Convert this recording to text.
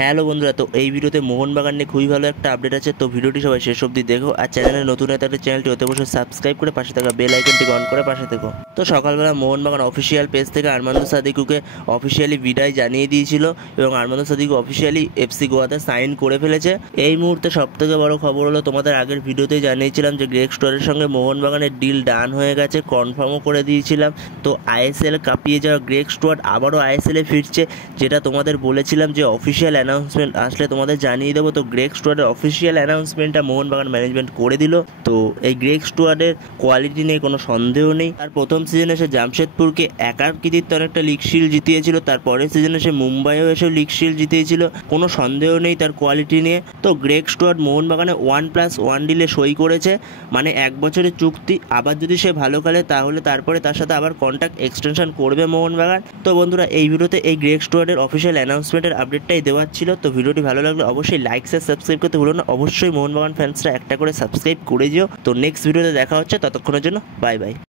Hello বন্ধুরা, তো এই ভিডিওতে মোহনবাগান নিয়ে খুবই ভালো একটা আপডেট আছে। তো ভিডিওটি সবাই শেষ অবধি দেখো, আর চ্যানেলে নতুন হয়ে থাকলে চ্যানেলটি অতি অবশ্যই সাবস্ক্রাইব করে পাশে থাকা বেল আইকনটি অন করে পাশে থেকো। তো সকালবেলা মোহনবাগান অফিসিয়াল পেজ থেকে আরমান্দো সাদিকুকে অফিসিয়ালি বিদায় জানিয়ে দিয়েছিল এবং আরমান্দো সাদিকু অফিসিয়ালি এফসি গোয়াতে সাইন করে ফেলেছে। এই মুহূর্তে সবথেকে বড় খবর হলো, তোমাদের আগের ভিডিওতেই জানিয়েছিলাম যে গ্রেগ স্টুয়ার্টের সঙ্গে মোহনবাগানের ডিল ডান হয়ে গেছে, কনফার্মও করে দিয়েছিলাম। তো আইএসএল কাঁপিয়ে যাওয়া গ্রেগ স্টুয়ার্ট আবারও আইএসএলে ফিরছে, যেটা তোমাদের বলেছিলাম যে অফিসিয়াল অ্যানাউন্সমেন্ট আসলে তোমাদের জানিয়ে দেবো। তো গ্রেগ স্টুয়ার্টের অফিসিয়াল অ্যানাউন্সমেন্টটা মোহনবাগান ম্যানেজমেন্ট করে দিল। তো এই গ্রেগ স্টুয়ার্টের কোয়ালিটি নিয়ে কোনো সন্দেহ নেই। তার প্রথম সিজনে সে জামশেদপুরকে একার কৃতিত্বে অনেকটা লিগ শিল্ড জিতিয়েছিল, তারপরের সিজনে সে মুম্বাইও এসেও লিগ শিল্ড জিতিয়েছিল, কোনো সন্দেহ নেই তার কোয়ালিটি নিয়ে। তো গ্রেগ স্টুয়ার্ট মোহনবাগানে 1+1 ডিলে সই করেছে, মানে 1 বছরের চুক্তি। আবার যদি সে ভালো খেলে তাহলে তারপরে তার সাথে আবার কন্ট্রাক্ট এক্সটেনশন করবে মোহনবাগান। তো বন্ধুরা, এই ভিডিওতে এই গ্রেগ স্টুয়ার্টের অফিসিয়াল অ্যানাউন্সমেন্টের আপডেটটাই দেওয়ার ছিল। তো ভিডিওটি ভালো লাগলে অবশ্যই লাইক শেয়ার সাবস্ক্রাইব করতে ভুলো না। অবশ্যই মোহনবাগান ফ্যান্সরা একটা করে সাবস্ক্রাইব করে দিও। তো নেক্সট ভিডিওতে দেখা হচ্ছে, ততক্ষণের জন্য বাই বাই।